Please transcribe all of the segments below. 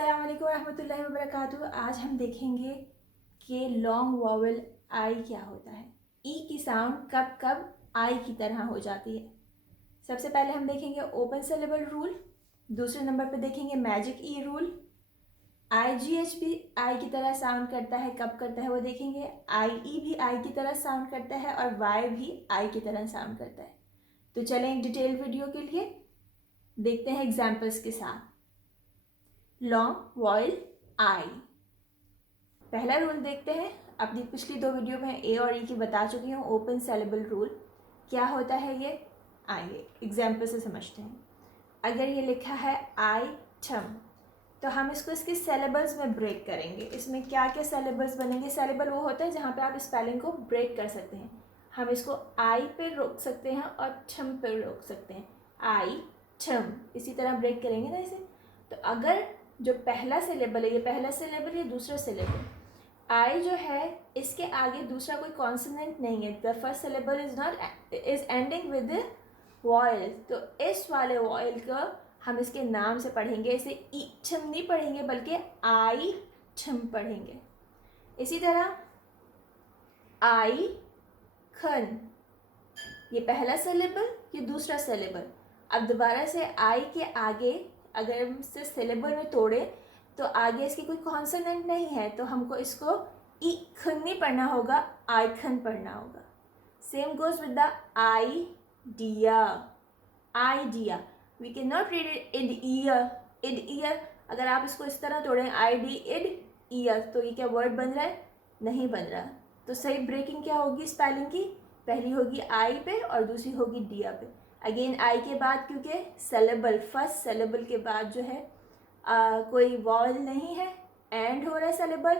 अस्सलाम वालेकुम रहमतुल्लाहि व बरकातुहू। आज हम देखेंगे कि लॉन्ग वॉवेल आई क्या होता है। ई की साउंड कब कब आई की तरह हो जाती है। सबसे पहले हम देखेंगे ओपन सिलेबल रूल। दूसरे नंबर पर देखेंगे मैजिक ई रूल। आई जी एच भी आई की तरह साउंड करता है, कब करता है वो देखेंगे। आई ई भी आई की तरह साउंड करता है और वाई भी आई की तरह साउंड करता है। तो चलें एक डिटेल वीडियो के लिए देखते हैं एग्जाम्पल्स के साथ। लॉन्ग वॉइल आई, पहला रूल देखते हैं। अपनी पिछली दो वीडियो में ए और ई की बता चुकी हूँ। ओपन सेलेबल रूल क्या होता है ये आइए एग्जाम्पल से समझते हैं। अगर ये लिखा है आई ठम, तो हम इसको इसके सेलेबल्स में ब्रेक करेंगे। इसमें क्या क्या सेलेबल्स बनेंगे। सेलेबल वो होता है जहाँ पे आप स्पेलिंग को ब्रेक कर सकते हैं। हम इसको आई पे रोक सकते हैं और ठम पे रोक सकते हैं। आई ठम इसी तरह ब्रेक करेंगे ना इसे। तो अगर जो पहला सिलेबल है, ये पहला सिलेबल, ये दूसरा सिलेबल, आई जो है इसके आगे दूसरा कोई कॉन्सोनेंट नहीं है। The first syllable is ending with vial. तो इस वाले वॉयल का हम इसके नाम से पढ़ेंगे। इसे ई ठम नहीं पढ़ेंगे बल्कि आई ठम पढ़ेंगे। इसी तरह आई खन, ये पहला सिलेबल, ये दूसरा सिलेबल। अब दोबारा से आई के आगे अगर हम इसे सिलेबल में तोड़े तो आगे इसकी कोई कॉन्सोनेंट नहीं है, तो हमको इसको ई खन नहीं पढ़ना होगा, आई खन पढ़ना होगा। Same goes with the idea. Idea we can not read it id ear. Id ear अगर आप इसको इस तरह तोड़ें आई डी इड ईयर, तो ये क्या वर्ड बन रहा है? नहीं बन रहा। तो सही ब्रेकिंग क्या होगी स्पेलिंग की? पहली होगी आई पे और दूसरी होगी डिया पे। अगेन आई के बाद क्योंकि सेलेबल, फर्स्ट सेलेबल के बाद जो है कोई वॉयल नहीं है, एंड हो रहा है सेलेबल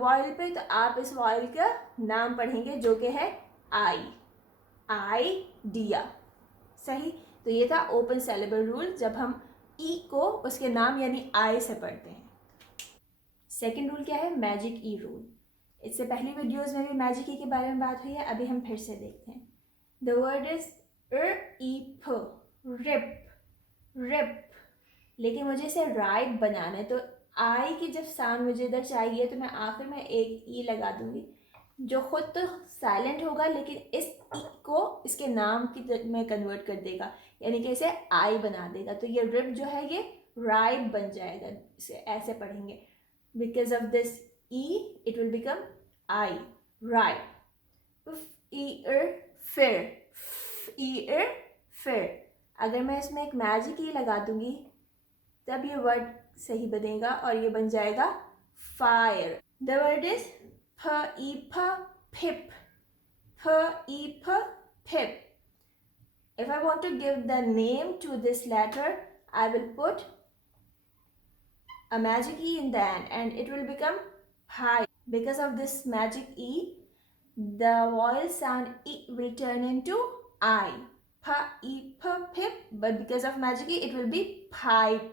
वॉयल पे, तो आप इस वॉयल का नाम पढ़ेंगे जो कि है आई। आई डिया। सही। तो ये था ओपन सेलेबल रूल, जब हम ई को उसके नाम यानी आई से पढ़ते हैं। सेकेंड रूल क्या है? मैजिक ई रूल। इससे पहली वीडियोस में भी मैजिक ई के बारे में बात हुई है, अभी हम फिर से देखते हैं। The word is rip. Rip, लेकिन मुझे इसे राइट बनाना है, तो आई की जब साउंड मुझे इधर चाहिए तो मैं आखिर में एक ई लगा दूंगी जो खुद तो साइलेंट होगा लेकिन इस ई को इसके नाम की में कन्वर्ट कर देगा, यानी कि इसे आई बना देगा। तो ये रिप जो है ये राइट बन जाएगा। इसे ऐसे पढ़ेंगे, because of this E it will become I, right. Year फिर, ईयर फिर, अगर मैं इसमें एक मैजिक ई लगा दूंगी तब ये वर्ड सही बनेगा और ये बन जाएगा fire. The word is fip. Fip. If I want to give the name to this letter, I will put a magic E in the end and it will become pi. Because of this magic E, the vowel sound E will turn into I. Pip. But because of magic E, it will be pipe.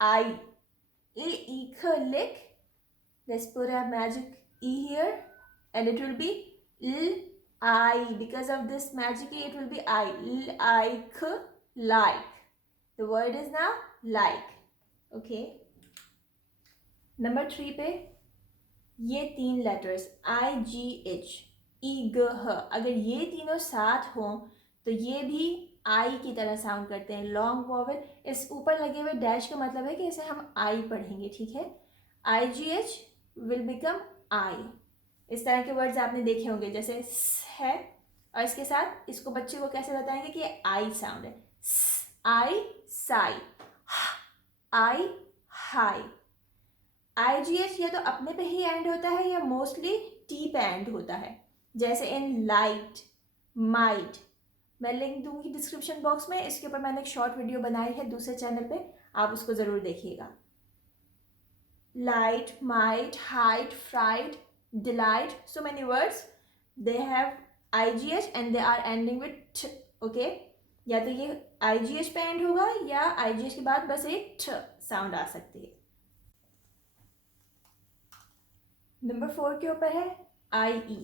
I. Lick. Let's put a magic E here and it will be I. Because of this magic E, it will be I. Like. The word is now like. Okay. Number 3 पे ये तीन letters आई G H E ग ह, अगर ये तीनों साथ हों तो ये भी आई की तरह साउंड करते हैं। लॉन्ग वॉवेल, इस ऊपर लगे हुए डैश का मतलब है कि इसे हम आई पढ़ेंगे, ठीक है। I G H will become I. इस तरह के वर्ड्स आपने देखे होंगे, जैसे है और इसके साथ इसको बच्चे को कैसे बताएंगे कि ये आई साउंड है। आई साई, आई हाई। आई जी एच या तो अपने पे ही एंड होता है या मोस्टली टी पे एंड होता है, जैसे इन लाइट, माइट। मैं लिंक दूंगी डिस्क्रिप्शन बॉक्स में, इसके ऊपर मैंने एक शॉर्ट वीडियो बनाई है दूसरे चैनल पे, आप उसको ज़रूर देखिएगा। Light, might, height, fried, delight, so many words they have I G H and they are ending with ठ। ओके, या तो ये आई जी एच पे एंड होगा या आई जी एच के बाद बस एक ठ साउंड आ सकती है। नंबर 4 के ऊपर है आई ई।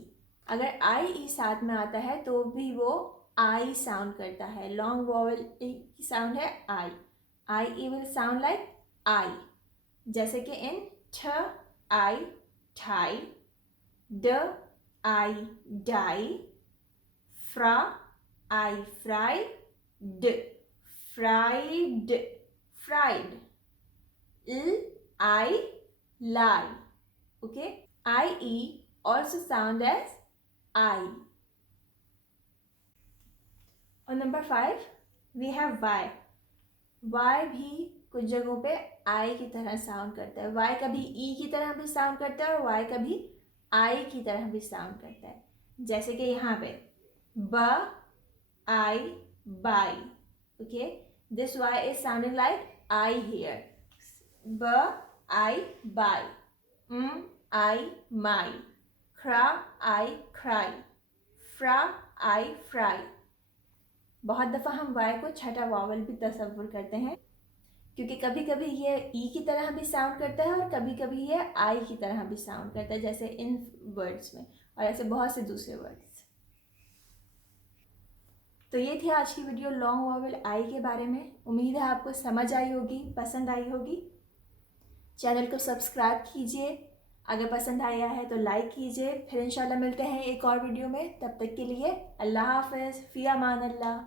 अगर आई ई साथ में आता है तो भी वो आई साउंड करता है। लॉन्ग वॉवेल की साउंड है I. I E will sound like I. जैसे कि इन ठ आई ठाई, ड आई डाई, फ्रा आई फ्राई, ड fried fried, l I lie. Okay, IE also sound as I. On number 5 we have Y. Y भी कुछ जगहों पे I की तरह साउंड करता है. Y कभी E की तरह भी साउंड करता है और Y कभी I की तरह भी साउंड करता है. जैसे कि यहाँ पे ब I buy. Okay, this Y is sounding like I here. B I buy, I my, cra I cry, fra I fry. बहुत दफ़ा हम Y को छठा वावल भी तसव्वुर करते हैं क्योंकि कभी कभी ये E की तरह भी साउंड करता है और कभी कभी ये I की तरह भी साउंड करता है, जैसे इन वर्ड्स में और ऐसे बहुत से दूसरे वर्ड्स. तो ये थी आज की वीडियो लॉन्ग वावल I के बारे में. उम्मीद है आपको समझ आई होगी, पसंद आई होगी. चैनल को सब्सक्राइब कीजिए, अगर पसंद आया है तो लाइक कीजिए. फिर इंशाल्लाह मिलते हैं एक और वीडियो में. तब तक के लिए अल्लाह हाफ़िज़, फ़ी अमान अल्लाह.